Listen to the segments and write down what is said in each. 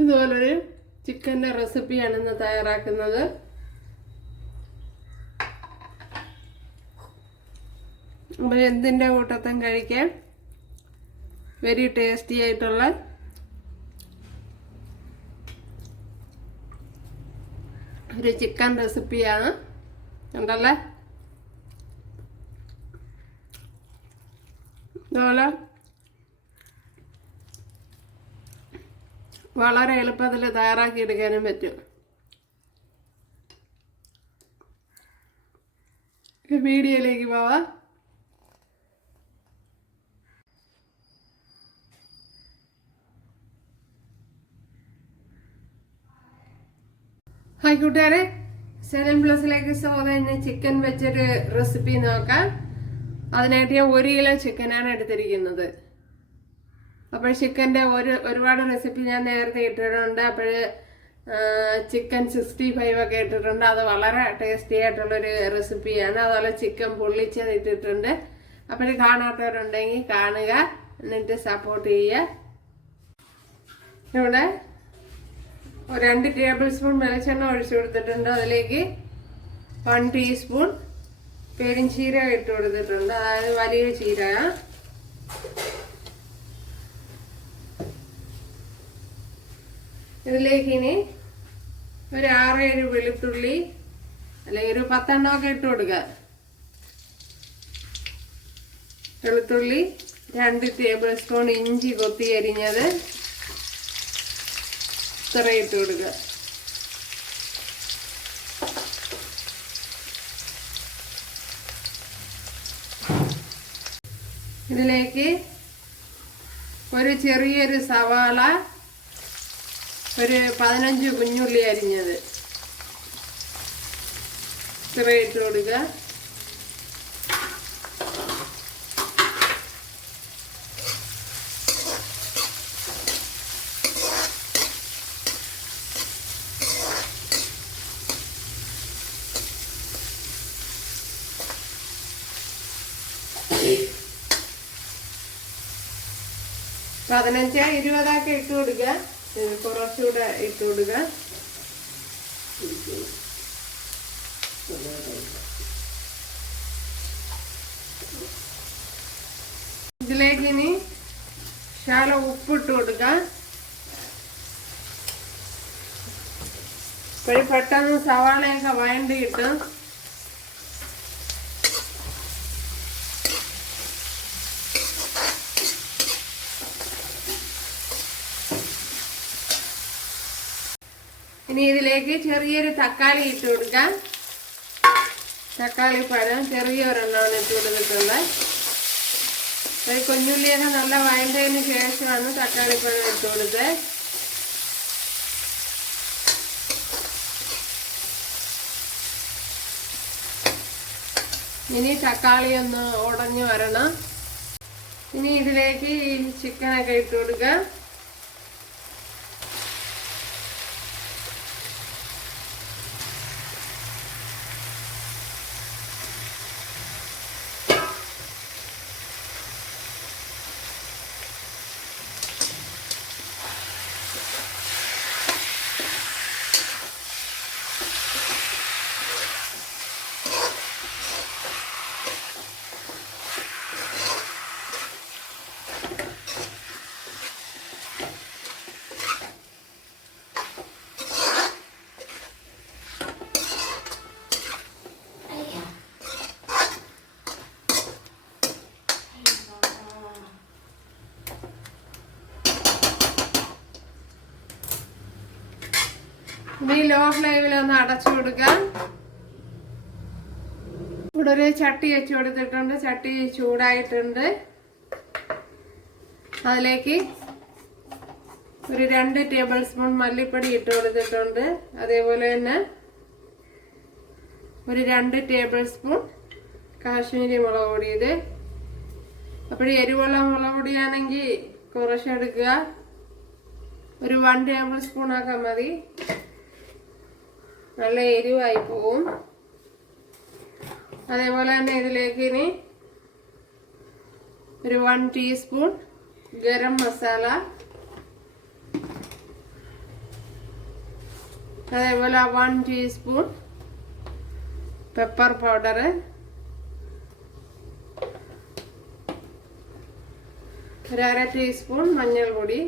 ഇതുപോലൊരു ചിക്കൻ്റെ റെസിപ്പിയാണ് ഇന്ന് തയ്യാറാക്കുന്നത്. അപ്പോൾ എന്തിൻ്റെ കൂട്ടത്തും കഴിക്കാൻ വെരി ടേസ്റ്റി ആയിട്ടുള്ള ഒരു ചിക്കൻ റെസിപ്പിയാണ്. ഉണ്ടല്ലേ, ഇതുപോലെ വളരെ എളുപ്പത്തിൽ തയ്യാറാക്കി എടുക്കാനും പറ്റും. വീഡിയോയിലേക്ക് പോവാം. ഹായ് കൂട്ടുകാരെ, 7+ സ്വാഗതം. ഇന്ന് ചിക്കൻ വെച്ചൊരു റെസിപ്പി നോക്കാം. അതിനായിട്ട് ഞാൻ 1 കിലോ ചിക്കനാണ് എടുത്തിരിക്കുന്നത്. അപ്പോൾ ചിക്കൻ്റെ ഒരുപാട് റെസിപ്പി ഞാൻ നേരത്തെ ഇട്ടിട്ടുണ്ട്. അപ്പോൾ ചിക്കൻ 65 ഒക്കെ ഇട്ടിട്ടുണ്ട്. അത് വളരെ ടേസ്റ്റി ആയിട്ടുള്ളൊരു റെസിപ്പിയാണ്. അതുപോലെ ചിക്കൻ പൊള്ളിച്ചത് ഇട്ടിട്ടുണ്ട്. അപ്പോൾ കാണാത്തവരുണ്ടെങ്കിൽ കാണുക, എന്നിട്ട് സപ്പോർട്ട് ചെയ്യുക. ഇവിടെ 2 ടേബിൾ സ്പൂൺ വെളിച്ചെണ്ണ ഒഴിച്ചു കൊടുത്തിട്ടുണ്ട്. അതിലേക്ക് 1 ടീസ്പൂൺ പെരിഞ്ചീരകം ഇട്ട് കൊടുത്തിട്ടുണ്ട്, അതായത് വലിയ ചീരക. ഇതിലേക്ക് ഇനി ഒരു 6-7 വെളുത്തുള്ളി അല്ലെങ്കിൽ ഒരു 10 എണ്ണമൊക്കെ ഇട്ട് കൊടുക്കുക. വെളുത്തുള്ളി, 2 ടേബിൾ സ്പൂൺ ഇഞ്ചി കൊത്തി അരിഞ്ഞത് ഇട്ട് കൊടുക്കുക. ഇതിലേക്ക് ഒരു ചെറിയൊരു സവാള, ഒരു 15 കുഞ്ഞുള്ളി അരിഞ്ഞത് ഇട്ട് കൊടുക്കുക. പതിനഞ്ച് 20 ഇട്ട് കൊടുക്കുക. കുറച്ചുകൂടെ ഇട്ട് കൊടുക്കുക. ഇതിലേക്ക് ഇനി ശകലം ഉപ്പിട്ട് കൊടുക്കുക. ഇപ്പോഴും പെട്ടെന്ന് സവാളയൊക്കെ വഴണ്ടി കിട്ടും. ഇനി ഇതിലേക്ക് ചെറിയൊരു തക്കാളി ഇട്ട് കൊടുക്കാം. തക്കാളി പഴം ചെറിയൊരെണ്ണമാണ് ഇട്ട് കൊടുത്തിട്ടുള്ളത്. കുഞ്ഞുള്ളിയൊക്കെ നല്ല വഴണ്ടതിന് ശേഷമാണ് തക്കാളി പഴം ഇട്ട് കൊടുത്തത്. ഇനി തക്കാളി ഒന്ന് ഉടഞ്ഞു വരണം. ഇനി ഇതിലേക്ക് ഈ ചിക്കനൊക്കെ ഇട്ട് കൊടുക്കാം. ഇനി ലോ ഫ്ലെയിമിൽ ഒന്ന് അടച്ചു കൊടുക്കാം. ഇവിടെ ഒരു ചട്ടി വെച്ച് കൊടുത്തിട്ടുണ്ട്. ചട്ടി ചൂടായിട്ടുണ്ട്. അതിലേക്ക് ഒരു 2 ടേബിൾ സ്പൂൺ മല്ലിപ്പൊടി ഇട്ട് കൊടുത്തിട്ടുണ്ട്. അതേപോലെ തന്നെ ഒരു 2 ടേബിൾ സ്പൂൺ കാശ്മീരി മുളക് പൊടി. ഇത് അപ്പോൾ എരിവുള്ള മുളക് പൊടിയാണെങ്കിൽ കുറച്ചെടുക്കുക. ഒരു 1 ടേബിൾ സ്പൂണൊക്കെ മതി, നല്ല എരിവായി പോവും. അതേപോലെ തന്നെ ഇതിലേക്ക് ഇനി ഒരു 1 ടീസ്പൂൺ ഗരം മസാല അതേപോലെ 1 ടീസ്പൂൺ പെപ്പർ പൗഡർ, 1/2 ടീസ്പൂൺ മഞ്ഞൾപ്പൊടി.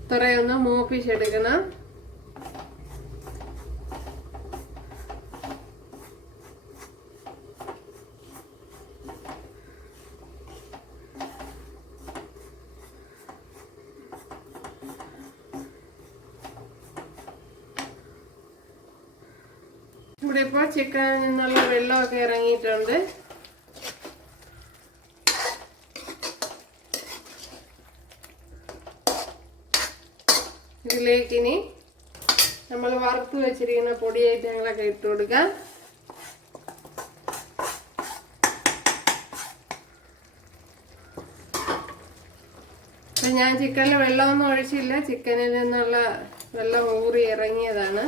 ഇത്രയൊന്ന് മൂപ്പിച്ചെടുക്കണം. ഇവിടെ ഇപ്പോൾ ചിക്കനിൽ നിന്നുള്ള വെള്ളമൊക്കെ ഇറങ്ങിയിട്ടുണ്ട്. ഇതിലേക്ക് ഇനി നമ്മൾ വറുത്ത് വെച്ചിരിക്കുന്ന പൊടി ഐറ്റങ്ങളൊക്കെ ഇട്ട് കൊടുക്കാം. അപ്പം ഞാൻ ചിക്കനിൽ വെള്ളമൊന്നും ഒഴിച്ചില്ല, ചിക്കനിൽ നിന്നുള്ള വെള്ളം ഊറി ഇറങ്ങിയതാണ്.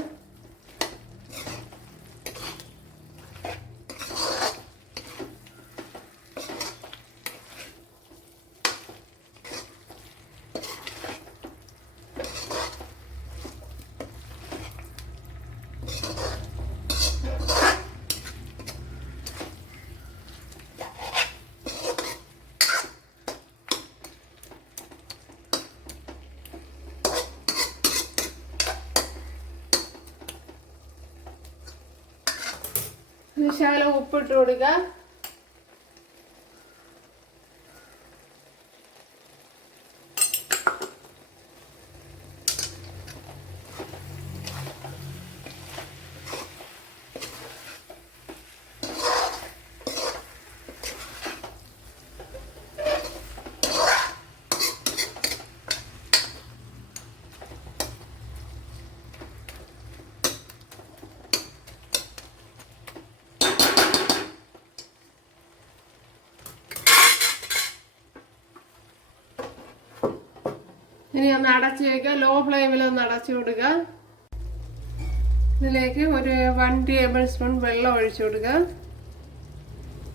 ശകലം ഉപ്പിട്ട് കൊടുക്കുക. ഇനി ഒന്ന് അടച്ച് വയ്ക്കുക. ലോ ഫ്ലെയിമിൽ ഒന്ന് അടച്ചു കൊടുക്കുക. ഇതിലേക്ക് ഒരു 1 ടേബിൾ സ്പൂൺ വെള്ളം ഒഴിച്ചു കൊടുക്കുക.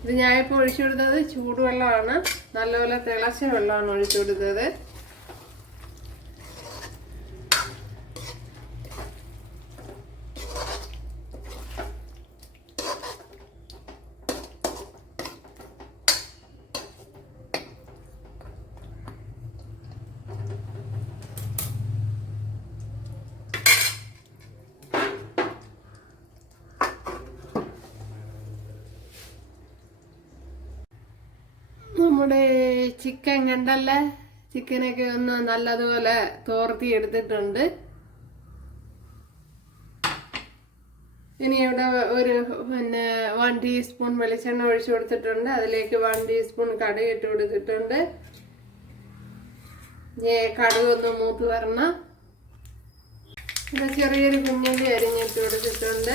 ഇത് ഞാനിപ്പോൾ ഒഴിച്ചു കൊടുത്തത് ചൂടുവെള്ളമാണ്, നല്ലപോലെ തിളച്ച വെള്ളമാണ് ഒഴിച്ചു കൊടുത്തത്. നമ്മുടെ ചിക്കൻ കണ്ടല്ലേ, ചിക്കനൊക്കെ ഒന്ന് നല്ലതുപോലെ തോർത്തി എടുത്തിട്ടുണ്ട്. ഇനി ഇവിടെ ഒരു 1 ടീസ്പൂൺ വെളിച്ചെണ്ണ ഒഴിച്ചു കൊടുത്തിട്ടുണ്ട്. അതിലേക്ക് 1 ടീസ്പൂൺ കടുക് ഇട്ട് കൊടുത്തിട്ടുണ്ട്. കടുക് ഒന്ന് മൂത്ത് വരണം. ഇവിടെ ചെറിയൊരു കുഞ്ഞുള്ളി അരിഞ്ഞിട്ട് കൊടുത്തിട്ടുണ്ട്.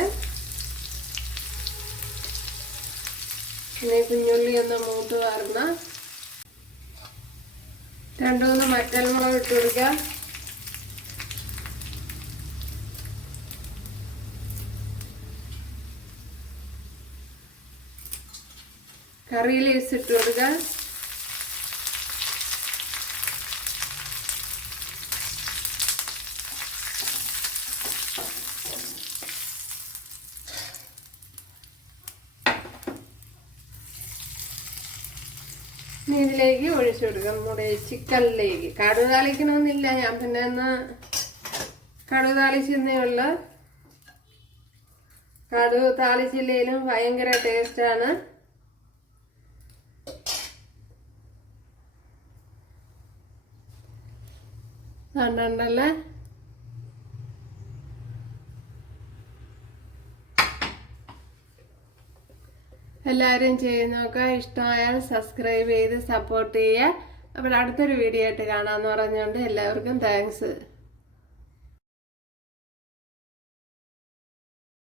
ഇനി കുഞ്ഞുള്ളി ഒന്ന് മൂത്ത് വരണം. 2-3 വറ്റൽമുളക് ഇട്ട് കൊടുക്കുക. കറി ലീവ്സ് ഇട്ട് കൊടുക്കുക. ഇതിലേക്ക് ഒഴിച്ചു കൊടുക്കാം നമ്മുടെ ചിക്കനിലേക്ക്. കടുക് താളിക്കണമെന്നില്ല, ഞാൻ പിന്നെ ഒന്ന് കടുക് താളിച്ചെന്നേ ഉള്ളു. കടുക് താളിച്ചില്ലേലും ഭയങ്കര ടേസ്റ്റാണ്. കണ്ടല്ലേ, എല്ലാവരും ചെയ്ത് നോക്കുക. ഇഷ്ടമായാൽ സബ്സ്ക്രൈബ് ചെയ്ത് സപ്പോർട്ട് ചെയ്യുക. അപ്പോൾ അടുത്തൊരു വീഡിയോ ആയിട്ട് കാണാമെന്ന് പറഞ്ഞുകൊണ്ട് എല്ലാവർക്കും താങ്ക്സ്.